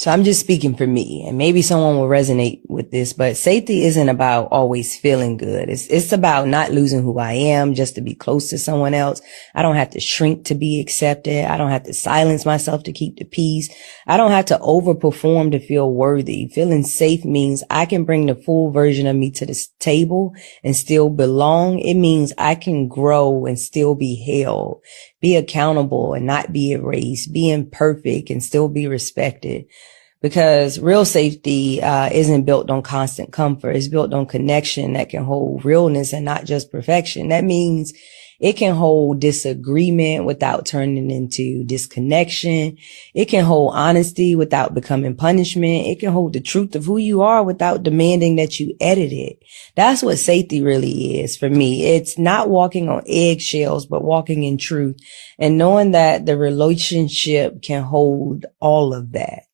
So I'm just speaking for me, and maybe someone will resonate with this, but safety isn't about always feeling good. It's about not losing who I am just to be close to someone else. I don't have to shrink to be accepted. I don't have to silence myself to keep the peace. I don't have to overperform to feel worthy. Feeling safe means I can bring the full version of me to the table and still belong. It means I can grow and still be held, be accountable and not be erased, be imperfect and still be respected. Because real safety isn't built on constant comfort. It's built on connection that can hold realness and not just perfection. That means it can hold disagreement without turning into disconnection. It can hold honesty without becoming punishment. It can hold the truth of who you are without demanding that you edit it. That's what safety really is for me. It's not walking on eggshells, but walking in truth and knowing that the relationship can hold all of that.